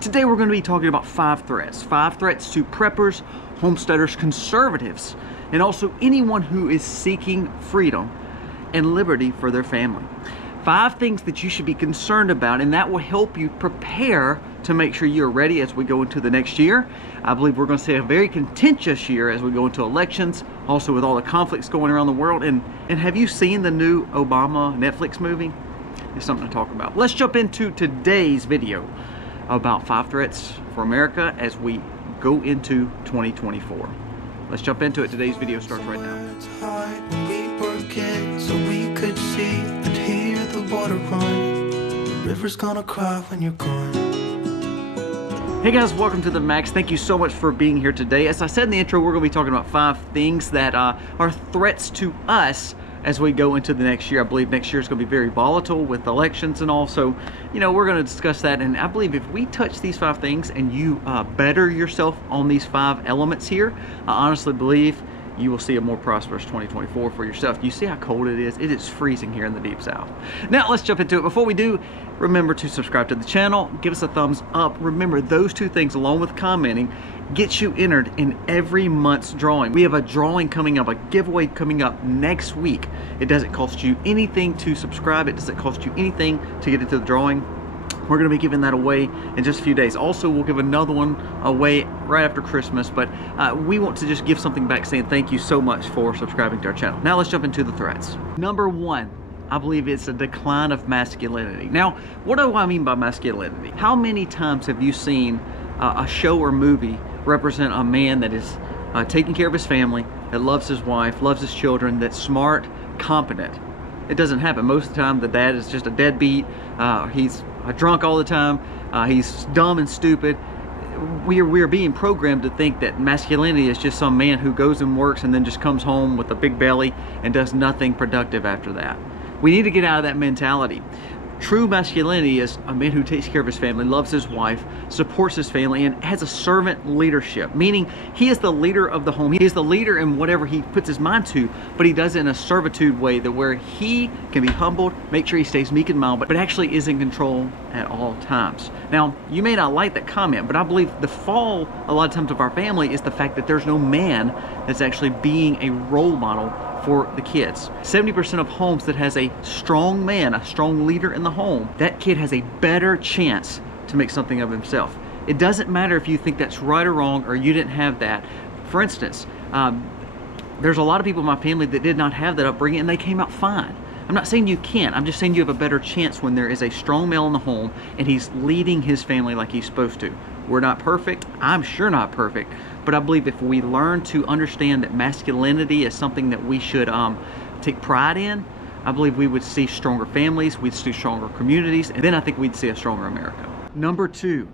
Today we're going to be talking about 5 threats. 5 threats to preppers, homesteaders, conservatives, and also anyone who is seeking freedom and liberty for their family. 5 things that you should be concerned about, and that will help you prepare to make sure you're ready as we go into the next year. I believe we're going to see a very contentious year as we go into elections, also with all the conflicts going around the world. And have you seen the new Obama Netflix movie? It's something to talk about. Let's jump into today's video about 5 threats for America as we go into 2024. Let's jump into it. Today's video starts right now. So we could see and hear the water run. The river's gonna cry when you're gone. Hey guys, welcome to the Max. Thank you so much for being here today. As I said in the intro, we're going to be talking about 5 things that are threats to us as we go into the next year. I believe next year is going to be very volatile with elections and all. So, we're going to discuss that. And I believe if we touch these 5 things and you better yourself on these 5 elements here, I honestly believe you will see a more prosperous 2024 for yourself. You see how cold it is? It is freezing here in the Deep South. Now let's jump into it. Before we do, remember to subscribe to the channel, give us a thumbs up. Remember, those 2 things along with commenting gets you entered in every month's drawing. We have a drawing coming up, a giveaway coming up next week. It doesn't cost you anything to subscribe. It doesn't cost you anything to get into the drawing. We're going to be giving that away in just a few days. Also, we'll give another one away right after Christmas, but we want to just give something back saying thank you so much for subscribing to our channel. Now let's jump into the threats. Number 1, I believe it's a decline of masculinity. Now, what do I mean by masculinity? How many times have you seen a show or movie represent a man that is taking care of his family, that loves his wife, loves his children, that's smart, competent? It doesn't happen. Most of the time, the dad is just a deadbeat. He's drunk all the time. He's dumb and stupid. We are being programmed to think that masculinity is just some man who goes and works and then just comes home with a big belly and does nothing productive after that. We need to get out of that mentality. True masculinity is a man who takes care of his family, loves his wife, supports his family, and has a servant leadership, meaning he is the leader of the home. He is the leader in whatever he puts his mind to, but he does it in a servitude way that where he can be humbled, make sure he stays meek and mild, but actually is in control at all times. Now, you may not like that comment, but I believe the fall a lot of times of our family is the fact that there's no man that's actually being a role model for the kids. 70% of homes that has a strong man, a strong leader in the home, that kid has a better chance to make something of himself. It doesn't matter if you think that's right or wrong or you didn't have that. For instance, there's a lot of people in my family that did not have that upbringing and they came out fine. I'm not saying you can't, I'm just saying you have a better chance when there is a strong male in the home and he's leading his family like he's supposed to. We're not perfect, I'm sure not perfect, but I believe if we learn to understand that masculinity is something that we should take pride in, I believe we would see stronger families, we'd see stronger communities, and then I think we'd see a stronger America. Number 2,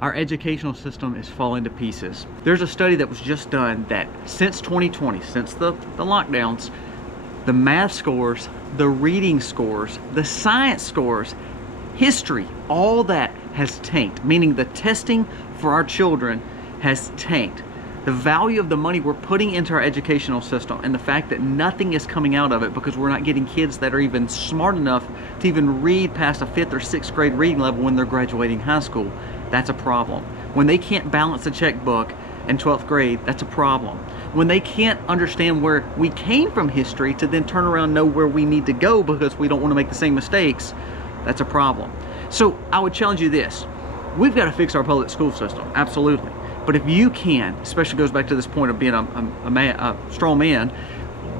our educational system is falling to pieces. There's a study that was just done that since 2020, since the lockdowns, the math scores, the reading scores, the science scores, history, all that has tanked, meaning the testing for our children has tanked. The value of the money we're putting into our educational system and the fact that nothing is coming out of it because we're not getting kids that are even smart enough to even read past a 5th or 6th grade reading level when they're graduating high school, that's a problem. When they can't balance a checkbook in 12th grade, that's a problem. When they can't understand where we came from history to then turn around and know where we need to go because we don't want to make the same mistakes, that's a problem. So I would challenge you this. We've got to fix our public school system, absolutely. But if you can, especially goes back to this point of being a strong man,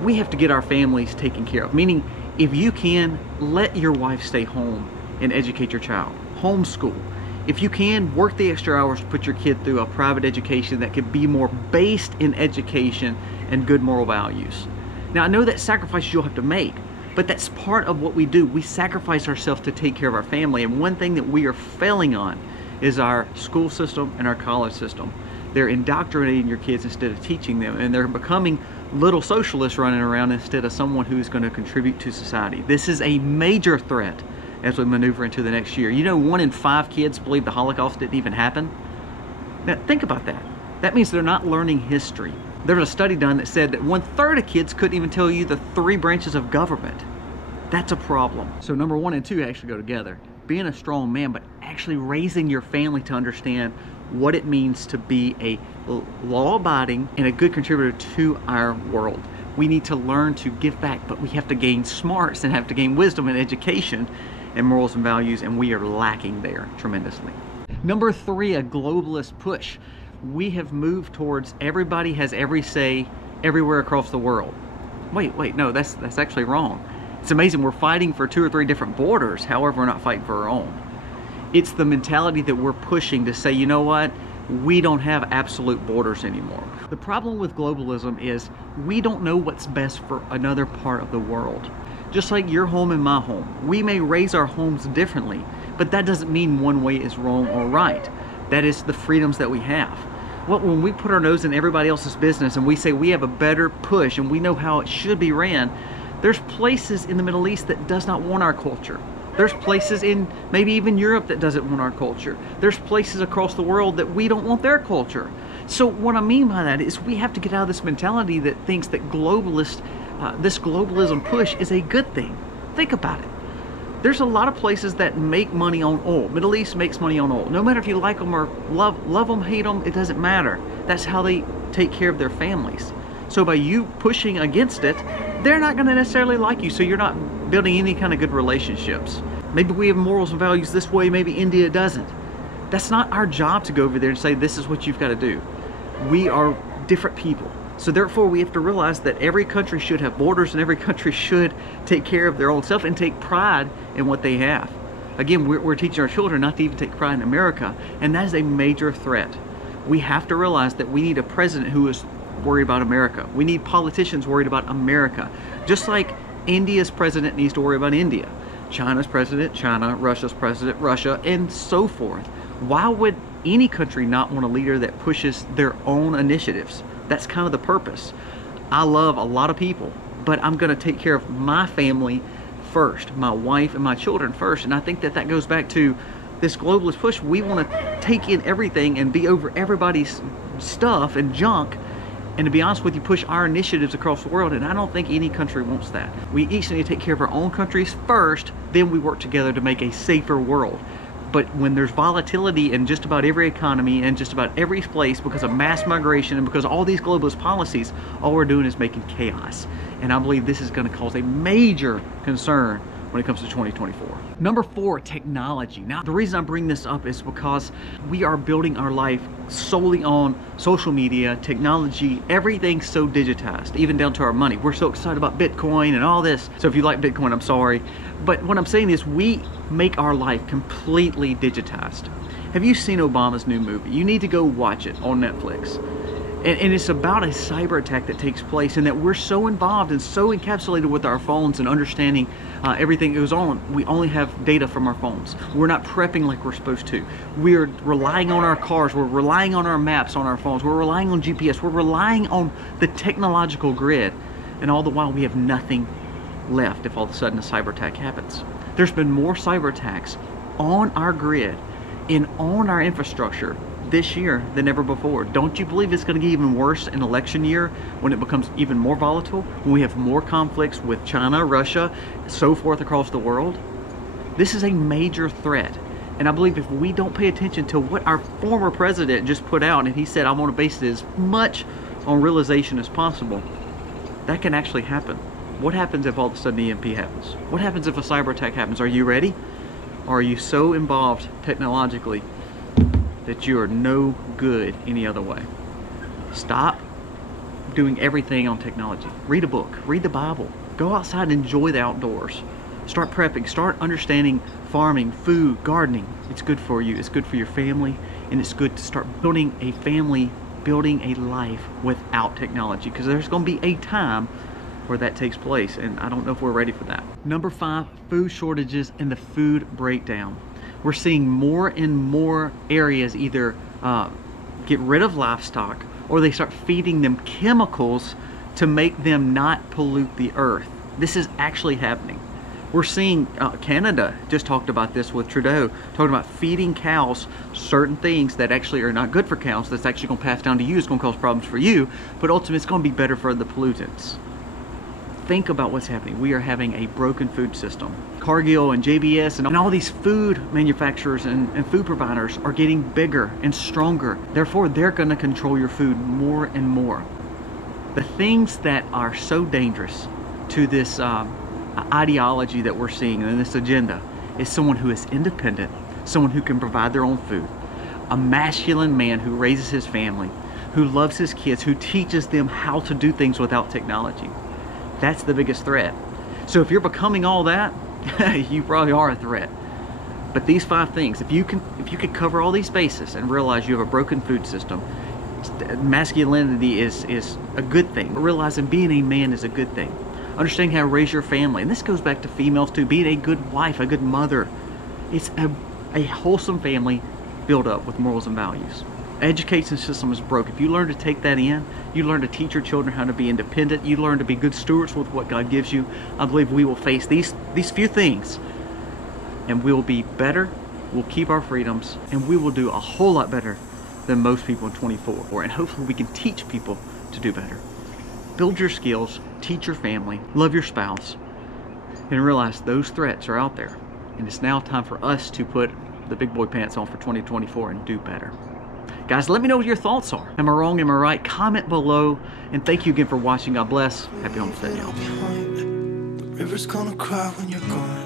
we have to get our families taken care of. Meaning, if you can, let your wife stay home and educate your child. Homeschool. If you can, work the extra hours to put your kid through a private education that could be more based in education and good moral values. Now, I know that sacrifices you'll have to make, but that's part of what we do. We sacrifice ourselves to take care of our family, and one thing that we are failing on is our school system and our college system. They're indoctrinating your kids instead of teaching them, and they're becoming little socialists running around instead of someone who's going to contribute to society. This is a major threat as we maneuver into the next year. 1 in 5 kids believe the Holocaust didn't even happen. Now think about that. That means they're not learning history. There was a study done that said that 1/3 of kids couldn't even tell you the 3 branches of government. That's a problem. So number 1 and 2 actually go together. being a strong man, but actually raising your family to understand what it means to be a law-abiding and a good contributor to our world. We need to learn to give back, but we have to gain smarts and have to gain wisdom and education and morals and values, and we are lacking there tremendously. Number 3, a globalist push. We have moved towards everybody has every say everywhere across the world. Wait, no, that's actually wrong. It's amazing we're fighting for 2 or 3 different borders, however we're not fighting for our own. It's the mentality that we're pushing to say, you know what, we don't have absolute borders anymore. The problem with globalism is we don't know what's best for another part of the world. Just like your home and my home, we may raise our homes differently, but that doesn't mean one way is wrong or right. That is the freedoms that we have. Well, when we put our nose in everybody else's business and we say we have a better push and we know how it should be ran, there's places in the Middle East that does not want our culture. There's places in maybe even Europe that doesn't want our culture. There's places across the world that we don't want their culture. So what I mean by that is we have to get out of this mentality that thinks that this globalism push is a good thing. Think about it. There's a lot of places that make money on oil. Middle East makes money on oil. No matter if you like them or love them, hate them, it doesn't matter. That's how they take care of their families. So by you pushing against it, they're not going to necessarily like you, so you're not building any kind of good relationships. Maybe we have morals and values this way, maybe India doesn't. That's not our job to go over there and say this is what you've got to do. We are different people. So therefore we have to realize that every country should have borders and every country should take care of their own stuff and take pride in what they have. Again, we're teaching our children not to even take pride in America, and that is a major threat. We have to realize that we need a president who is worried about America. We need politicians worried about America. Just like India's president needs to worry about India. China's president, China, Russia's president, Russia, and so forth. Why would any country not want a leader that pushes their own initiatives? That's kind of the purpose. I love a lot of people, but I'm going to take care of my family first, my wife and my children first. And I think that goes back to this globalist push. We want to take in everything and be over everybody's stuff and junk, and to be honest with you, push our initiatives across the world. And I don't think any country wants that. We each need to take care of our own countries first, then we work together to make a safer world. But when there's volatility in just about every economy and just about every place because of mass migration and because of all these globalist policies, all we're doing is making chaos. And I believe this is going to cause a major concern when it comes to 2024. Number 4, technology. Now, the reason I bring this up is because we are building our life solely on social media, technology, everything's so digitized, even down to our money. We're so excited about Bitcoin and all this. So if you like Bitcoin, I'm sorry. But what I'm saying is we make our life completely digitized. Have you seen Obama's new movie? You need to go watch it on Netflix. And it's about a cyber attack that takes place, and that we're so involved and so encapsulated with our phones and understanding everything that goes on. We only have data from our phones. We're not prepping like we're supposed to. We're relying on our cars. We're relying on our maps on our phones. We're relying on GPS. We're relying on the technological grid. And all the while we have nothing left if all of a sudden a cyber attack happens. There's been more cyber attacks on our grid and on our infrastructure this year than ever before. Don't you believe it's going to get even worse in election year when it becomes even more volatile, when we have more conflicts with China, Russia, so forth across the world? This is a major threat. And I believe if we don't pay attention to what our former president just put out, and he said, I want to base it as much on realization as possible, that can actually happen. What happens if all of a sudden EMP happens? What happens if a cyber attack happens? Are you ready? Or are you so involved technologically that you are no good any other way? Stop doing everything on technology. Read a book, read the Bible, go outside and enjoy the outdoors. Start prepping, start understanding farming, food, gardening. It's good for you, it's good for your family, and it's good to start building a family, building a life without technology, because there's going to be a time where that takes place, and I don't know if we're ready for that. Number 5, food shortages and the food breakdown. We're seeing more and more areas either get rid of livestock, or they start feeding them chemicals to make them not pollute the earth. This is actually happening. We're seeing Canada just talked about this with Trudeau, talking about feeding cows certain things that actually are not good for cows, that's actually going to pass down to you, it's going to cause problems for you, but ultimately it's going to be better for the pollutants. think about what's happening. We are having a broken food system. Cargill and JBS and all these food manufacturers and food providers are getting bigger and stronger. Therefore, they're going to control your food more and more. The things that are so dangerous to this ideology that we're seeing and this agenda is someone who is independent, someone who can provide their own food, a masculine man who raises his family, who loves his kids, who teaches them how to do things without technology. That's the biggest threat. So if you're becoming all that, you probably are a threat. But these 5 things, if you could cover all these bases and realize you have a broken food system, masculinity is a good thing. Realizing being a man is a good thing. Understanding how to raise your family, and this goes back to females too. Being a good wife, a good mother. It's a wholesome family built up with morals and values. Education system is broke. If you learn to take that in, you learn to teach your children how to be independent, you learn to be good stewards with what God gives you, I believe we will face these few things and we'll be better, we'll keep our freedoms, and we will do a whole lot better than most people in 24. And hopefully we can teach people to do better. Build your skills, teach your family, love your spouse, and realize those threats are out there. And it's now time for us to put the big boy pants on for 2024 and do better. Guys, let me know what your thoughts are. Am I wrong? Am I right? Comment below. And thank you again for watching. God bless. Happy homestead, y'all. The river's gonna cry when you're gone.